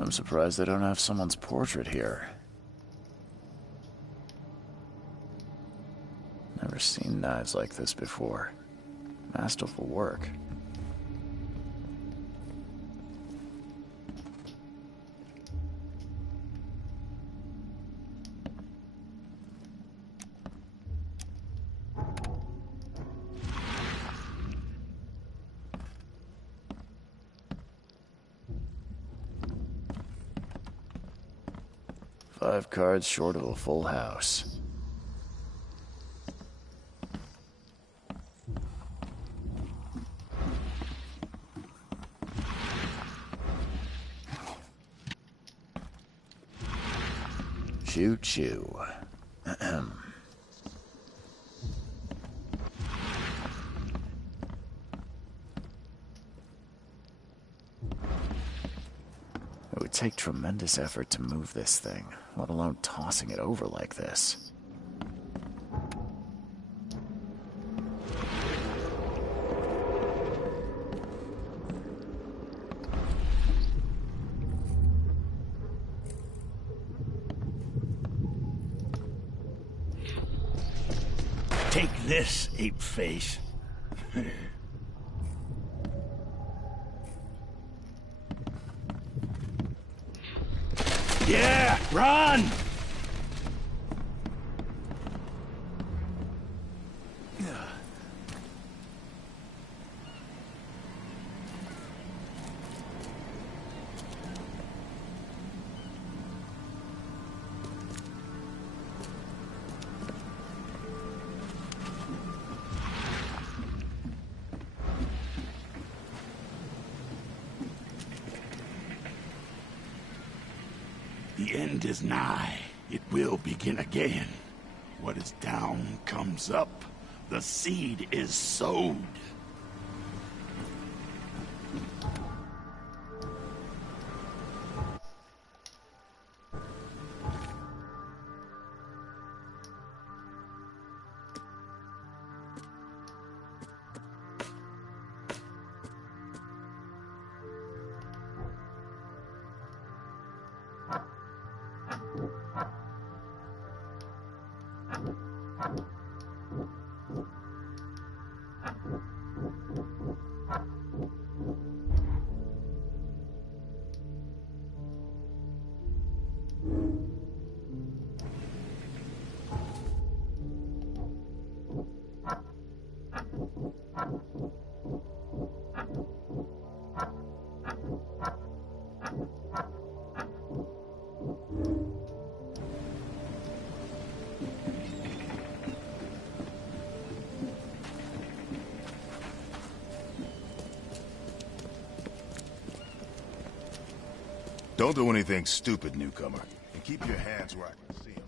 I'm surprised they don't have someone's portrait here. Never seen knives like this before. Masterful work. Five cards short of a full house. Choo-choo. Ahem. It would take tremendous effort to move this thing, let alone tossing it over like this. Take this, ape face. Yeah, run! The end is nigh. It will begin again. What is down comes up. The seed is sowed. Don't do anything stupid, newcomer. And keep your hands where I can see them.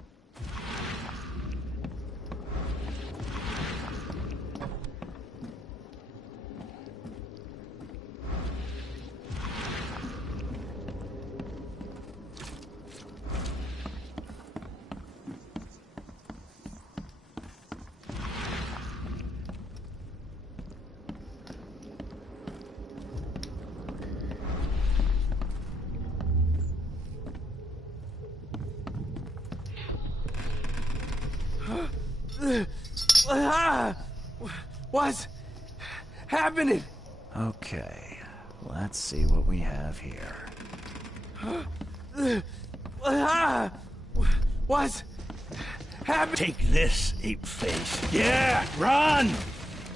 What's happening? Okay, let's see what we have here. What's happening? Take this, ape face. Yeah, run!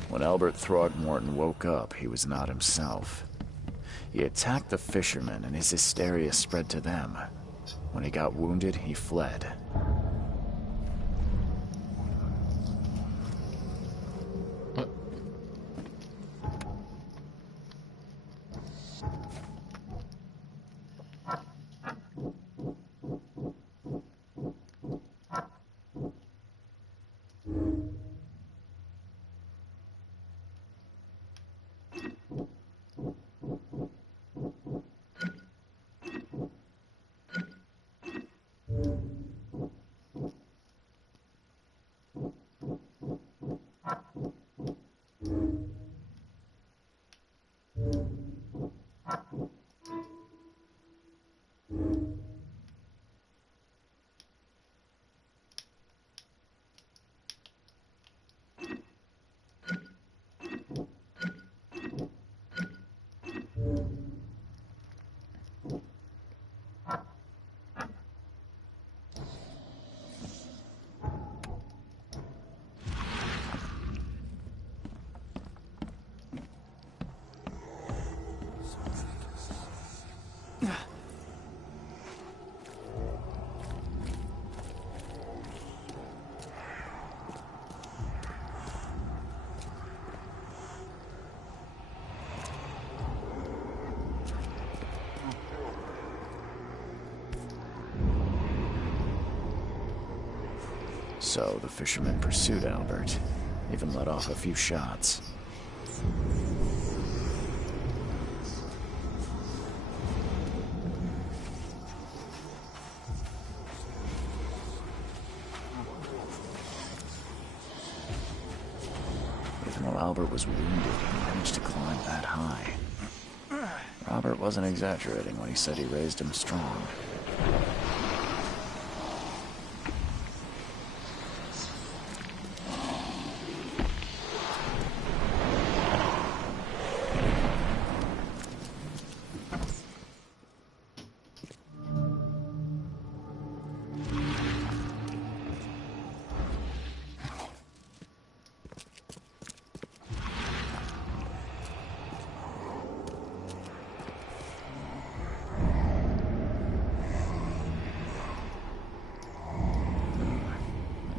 When Albert Throgmorton woke up, he was not himself. He attacked the fishermen, and his hysteria spread to them. When he got wounded, he fled. So the fisherman pursued Albert, even let off a few shots. Even though Albert was wounded, he managed to climb that high. Robert wasn't exaggerating when he said he raised him strong.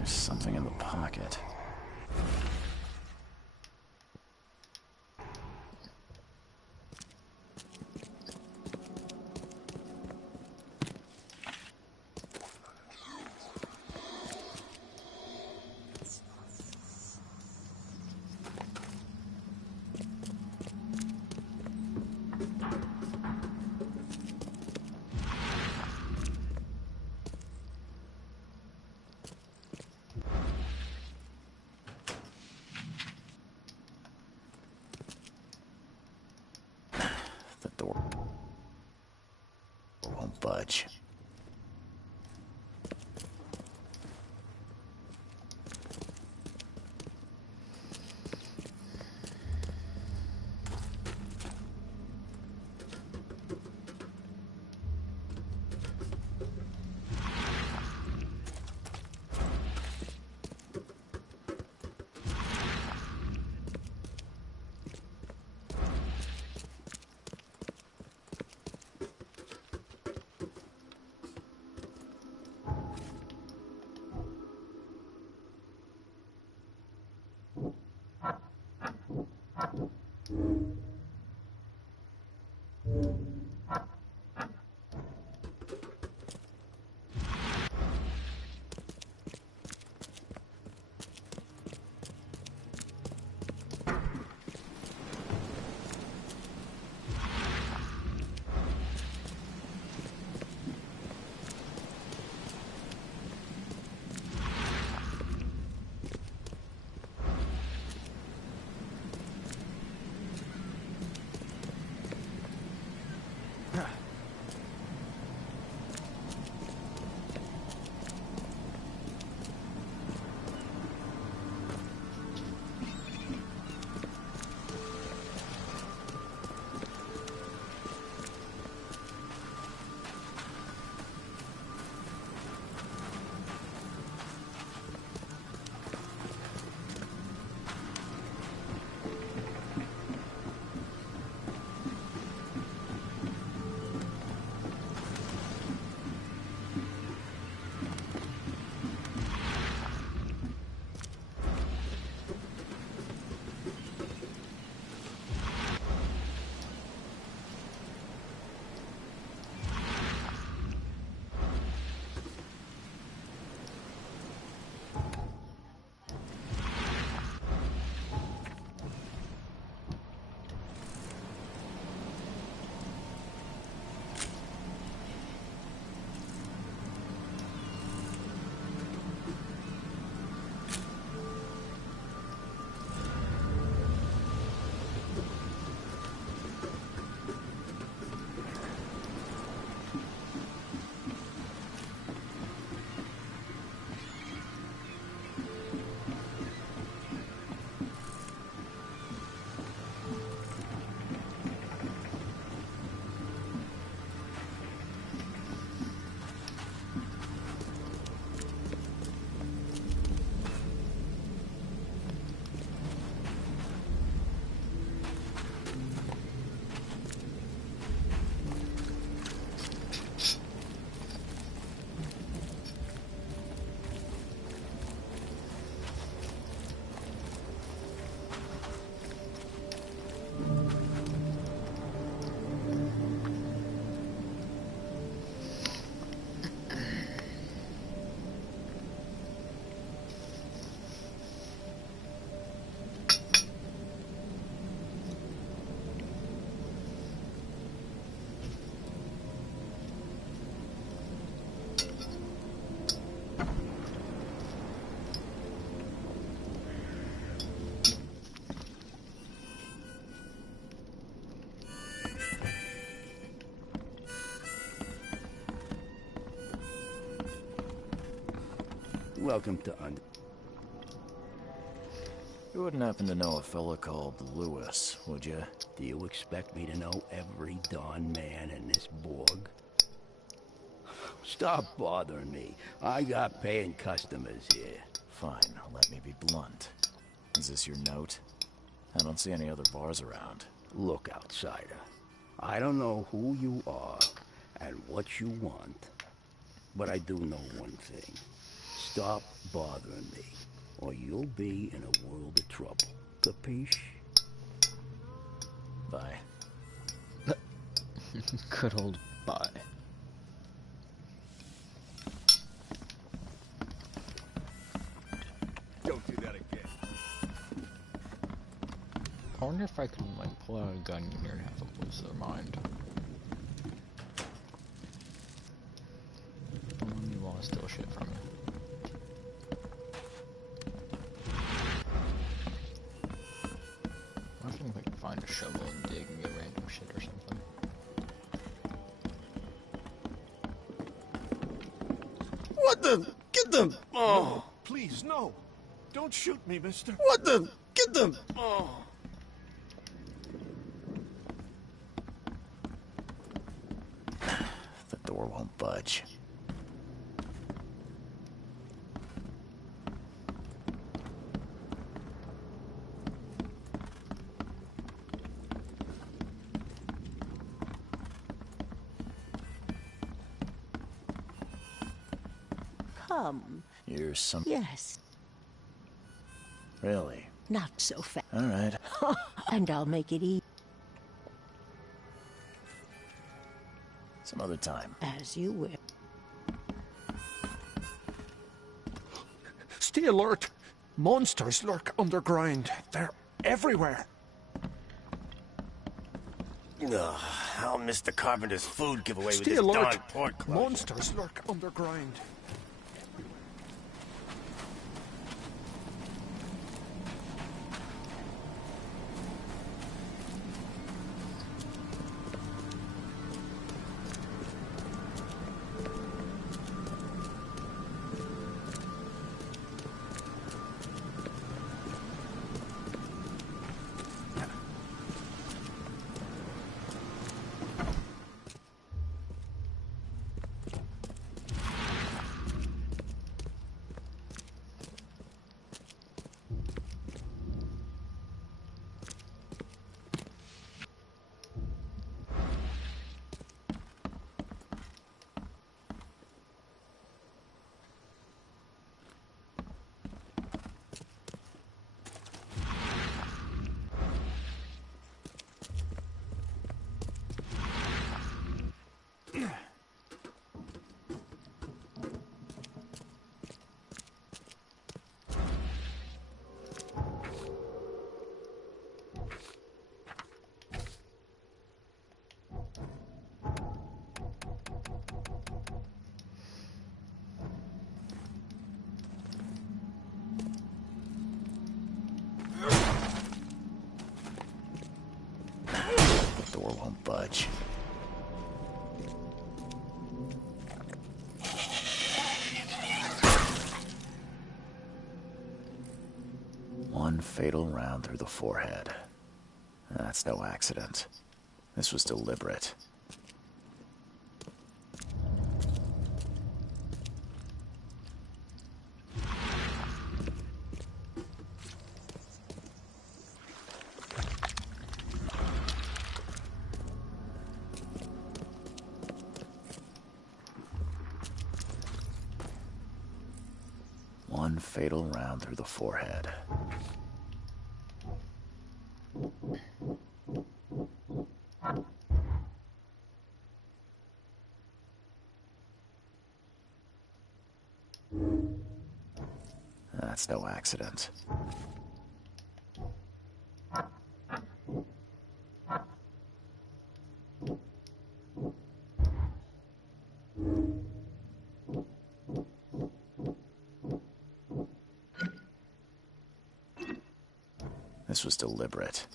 Something in the pocket. The door won't budge. Welcome to Under... You wouldn't happen to know a fella called Lewis, would you? Do you expect me to know every darn man in this Borg? Stop bothering me. I got paying customers here. Fine, let me be blunt. Is this your note? I don't see any other bars around. Look, outsider. I don't know who you are and what you want, but I do know one thing. Stop bothering me, or you'll be in a world of trouble. Capiche? Bye. Good old bye. Don't do that again. I wonder if I can, like, pull out a gun here and have a lose their mind. You want to steal shit from me. I think I can find a shovel and dig and get random shit or something. What the? Get them! Oh, please, no. Don't shoot me, mister. What the? Get them! Oh. The door won't budge. Come. You're some... Yes, Really? not so fast. All right. And I'll make it easy Some other time. as you wish. Stay alert! Monsters lurk underground. They're everywhere. Ugh, I'll miss the carpenter's food giveaway with Stay this darn alert! port closure. Monsters lurk underground. The door won't budge. One fatal round through the forehead. That's no accident. This was deliberate. One fatal round through the forehead. That's no accident. This was deliberate.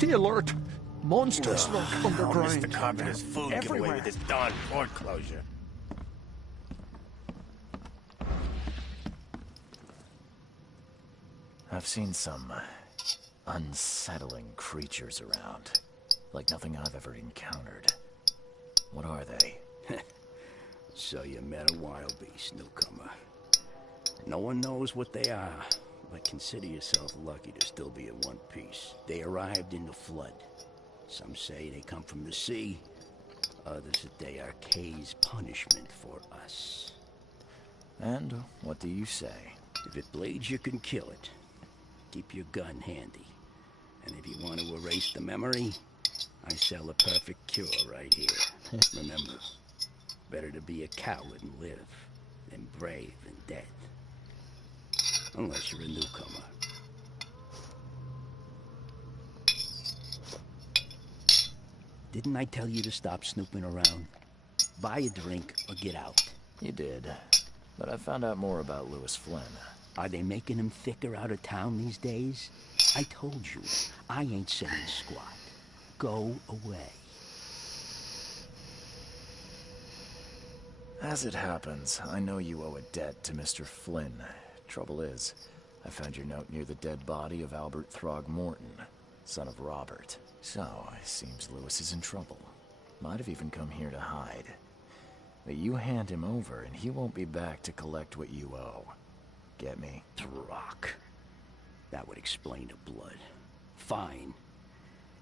Safety alert! Monsters lurk How underground. Mr. Carpenter's food give away everywhere. with this darn port closure. I've seen some unsettling creatures around. Like nothing I've ever encountered. What are they? So you met a wild beast, newcomer. No one knows what they are, but consider yourself lucky to still be in one piece. They arrived in the flood. Some say they come from the sea. Others that they are Kay's punishment for us. And what do you say? If it bleeds, you can kill it. Keep your gun handy. And if you want to erase the memory, I sell a perfect cure right here. Remember, better to be a coward and live than brave and dead. Unless you're a newcomer. Didn't I tell you to stop snooping around? Buy a drink or get out. You did. But I found out more about Lewis Flynn. Are they making him thicker out of town these days? I told you, I ain't saying squat. Go away. As it happens, I know you owe a debt to Mr. Flynn. Trouble is, I found your note near the dead body of Albert Throgmorton, son of Robert. So, it seems Lewis is in trouble. Might have even come here to hide. But you hand him over, and he won't be back to collect what you owe. Get me? Throck. That would explain the blood. Fine.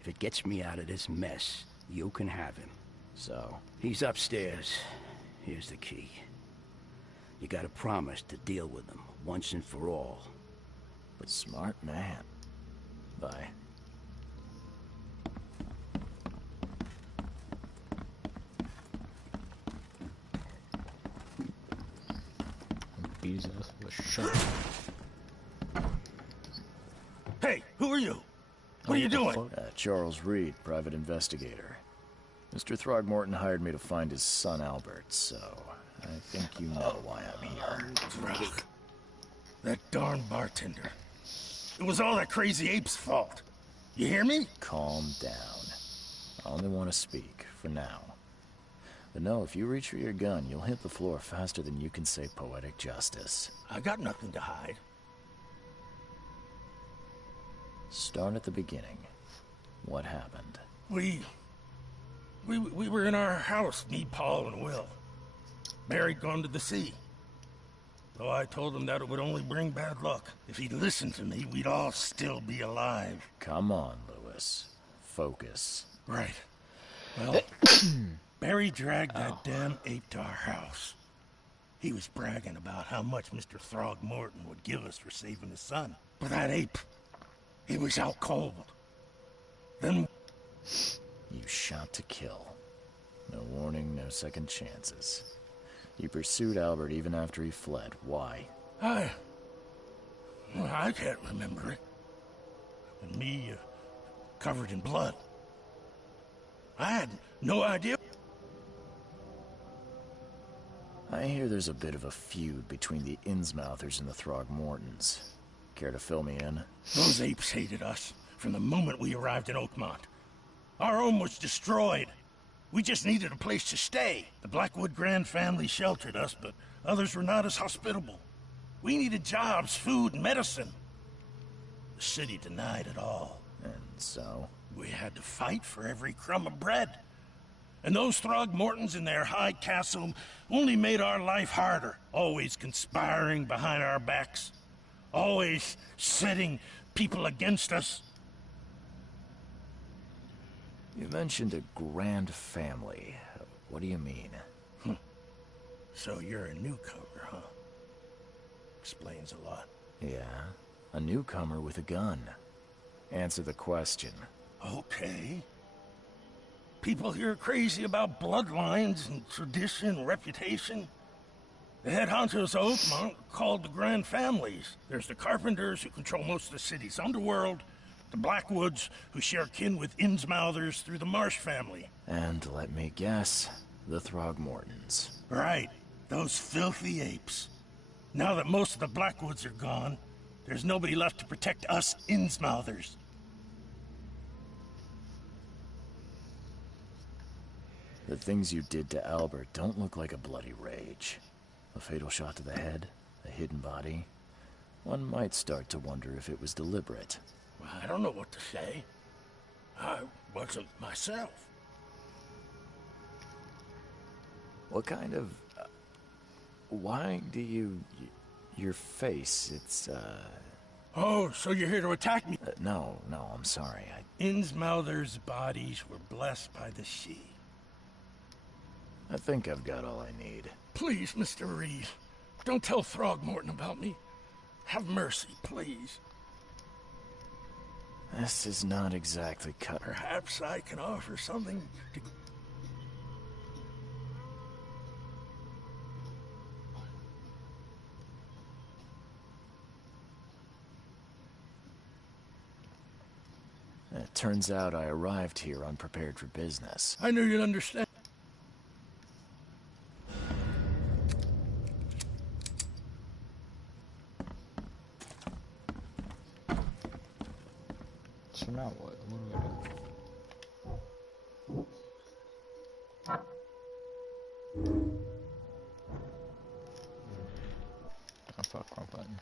If it gets me out of this mess, you can have him. So? He's upstairs. Here's the key. You gotta promise to deal with him, once and for all. But smart man. Bye. Beat his ass with a shot. Hey, who are you? What are you doing? Charles Reed, private investigator. Mr. Throgmorton hired me to find his son Albert, so I think you know why I'm here. Drunk. That darn bartender. It was all that crazy ape's fault. You hear me? Calm down. I only want to speak, for now. But no, if you reach for your gun, you'll hit the floor faster than you can say poetic justice. I got nothing to hide. Start at the beginning. What happened? We were in our house, me, Paul, and Will. Barry'd gone to the sea. Though I told him that it would only bring bad luck. If he'd listened to me, we'd all still be alive. Come on, Lewis. Focus. Right. Well, Barry dragged that damn ape to our house. He was bragging about how much Mr. Throgmorton would give us for saving his son. But that ape, he was out cold. Then... You shot to kill. No warning, no second chances. You pursued Albert even after he fled. Why? I can't remember it. And me, covered in blood. I had no idea. I hear there's a bit of a feud between the Innsmouthers and the Throgmortons. Care to fill me in? Those apes hated us from the moment we arrived in Oakmont. Our home was destroyed. We just needed a place to stay. The Blackwood Grand family sheltered us, but others were not as hospitable. We needed jobs, food, and medicine. The city denied it all. And so? We had to fight for every crumb of bread. And those Throgmortons in their high castle only made our life harder, always conspiring behind our backs, always setting people against us. You mentioned a grand family. What do you mean? So you're a newcomer, huh? Explains a lot. Yeah, a newcomer with a gun. Answer the question. Okay. People here are crazy about bloodlines and tradition and reputation. The head honchos of Oakmont are called the Grand Families. There's the Carpenters, who control most of the city's underworld, the Blackwoods, who share kin with Innsmouthers through the Marsh family. And let me guess, the Throgmortons. Right. Those filthy apes. Now that most of the Blackwoods are gone, there's nobody left to protect us Innsmouthers. The things you did to Albert don't look like a bloody rage. A fatal shot to the head, a hidden body. One might start to wonder if it was deliberate. I don't know what to say. I wasn't myself. What kind of... why do you... your face, it's, Oh, so you're here to attack me? No, I'm sorry. Innsmouther's bodies were blessed by the sea. I think I've got all I need. Please, Mr. Reed, don't tell Throgmorton about me. Have mercy, please. This is not exactly cut. Perhaps I can offer something to... It turns out I arrived here unprepared for business. I knew you'd understand. So now what? What do we do? Oh fuck, wrong button.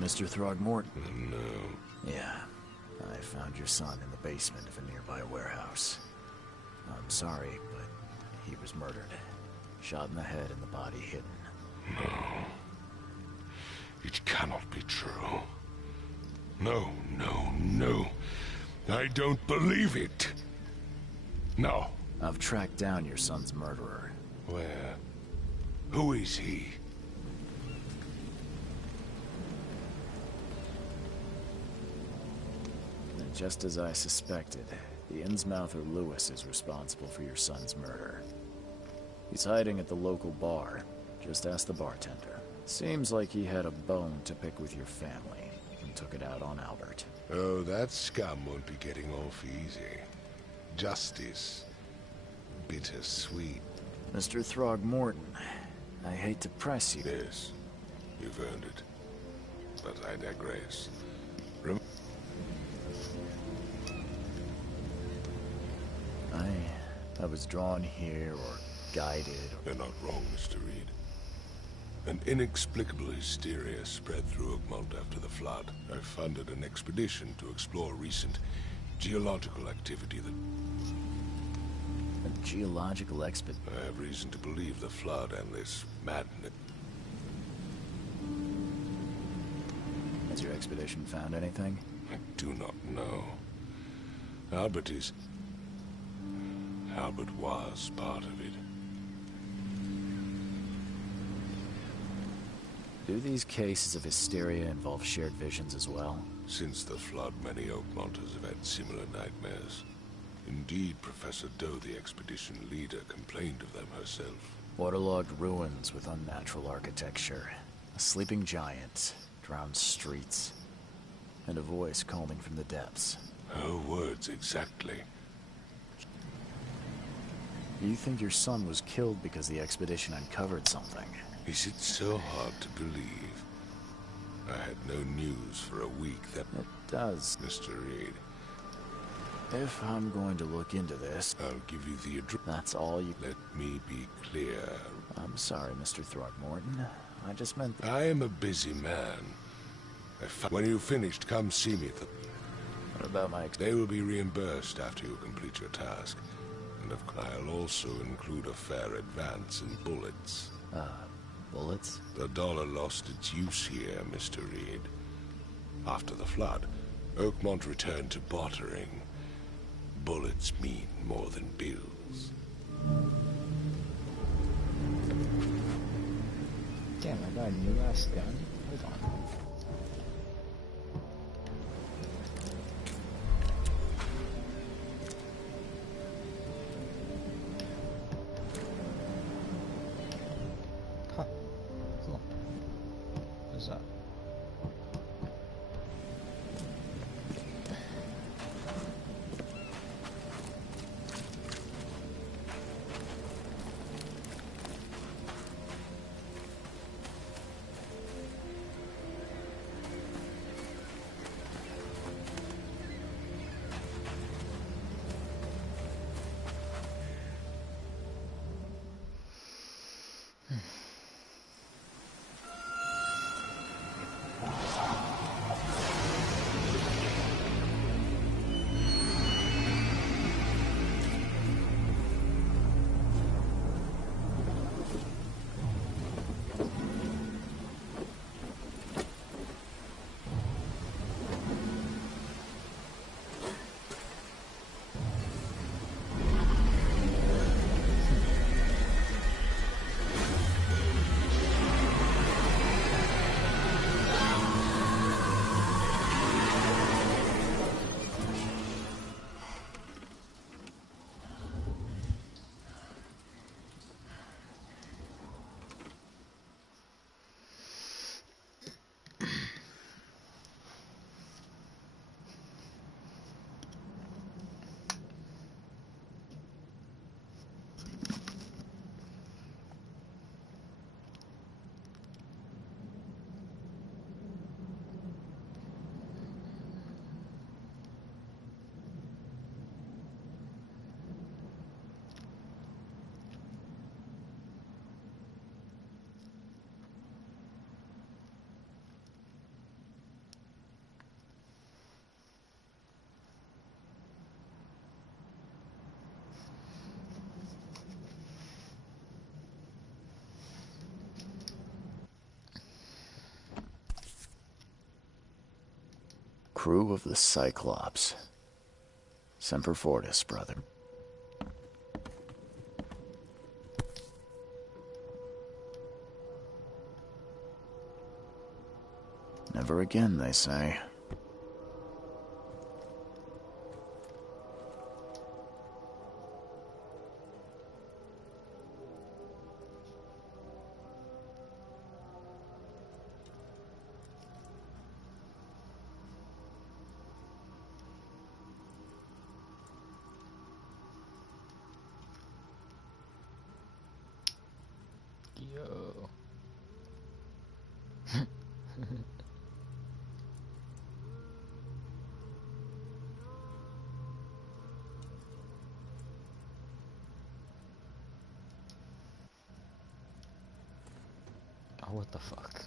Mr. Throgmorton? No. Yeah. I found your son in the basement of a nearby warehouse. I'm sorry, but he was murdered. Shot in the head and the body hidden. No. It cannot be true. No. I don't believe it. No. I've tracked down your son's murderer. Where? Who is he? And just as I suspected, the Innsmouther Lewis is responsible for your son's murder. He's hiding at the local bar. Just ask the bartender. Seems like he had a bone to pick with your family and took it out on Albert. Oh, that scum won't be getting off easy. Justice. Bittersweet. Mr. Throgmorton, I hate to press you. Yes, you've earned it. But I digress. I was drawn here or guided. You're not wrong, Mr. Reed. An inexplicable hysteria spread through Oakmont after the flood. I funded an expedition to explore recent geological activity that... A geological expedition? I have reason to believe the flood and this madness... Has your expedition found anything? I do not know. Albert was part of it. Do these cases of hysteria involve shared visions as well? Since the flood, many Oakmonters have had similar nightmares. Indeed, Professor Doe, the expedition leader, complained of them herself. Waterlogged ruins with unnatural architecture. A sleeping giant, drowned streets, and a voice calling from the depths. Her words exactly. You think your son was killed because the expedition uncovered something? Is it so hard to believe? I had no news for a week that... It does. Mr. Reed. If I'm going to look into this... I'll give you the address. That's all you... Let me be clear. I'm sorry, Mr. Throgmorton. I just meant... I am a busy man. When you've finished, come see me at the... What about my... They will be reimbursed after you complete your task. And I'll also include a fair advance in bullets. Bullets? The dollar lost its use here, Mr. Reed. After the flood, Oakmont returned to bartering. Bullets mean more than bills. Damn, I got a new ass gun. Hold on. Huh. Cool. What's that? Crew of the Cyclops. Semper Fortis, brother. Never again, they say. Yo. Oh, what the fuck?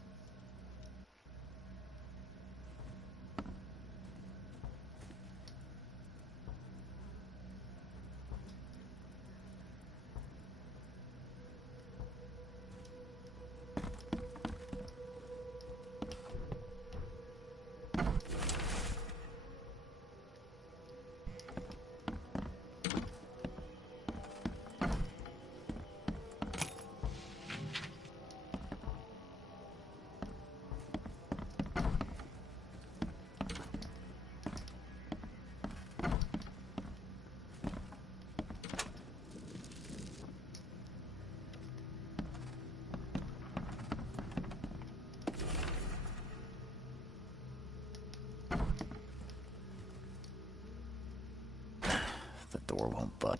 door won't budge.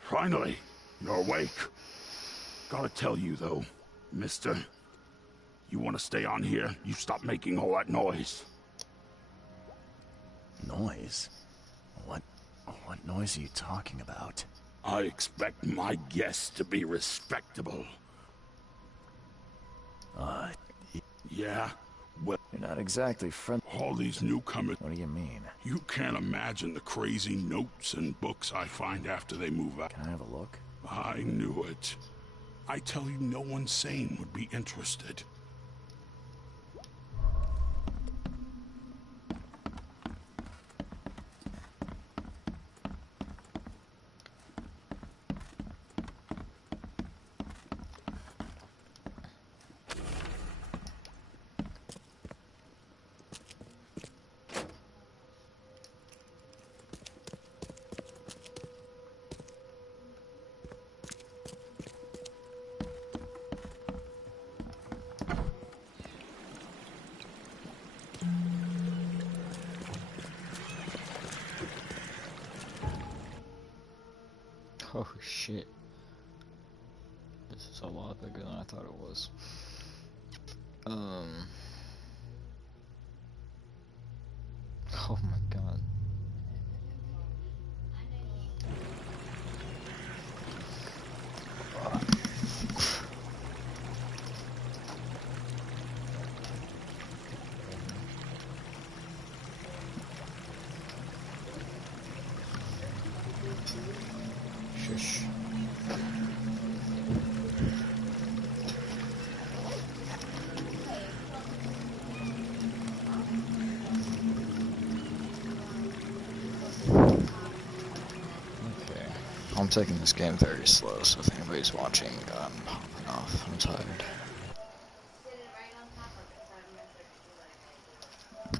Finally, you're awake. Gotta tell you, though, mister, you want to stay on here, you stop making all that noise. Noise? What noise are you talking about? I expect my guests to be respectable. Yeah? Well, you're not exactly friendly. All these newcomers... What do you mean? You can't imagine the crazy notes and books I find after they move out. Can I have a look? I knew it. I tell you, no one sane would be interested. Oh shit. This is a lot bigger than I thought it was. Oh my god. Shush. Okay. I'm taking this game very slow, so if anybody's watching, I'm popping off. I'm tired.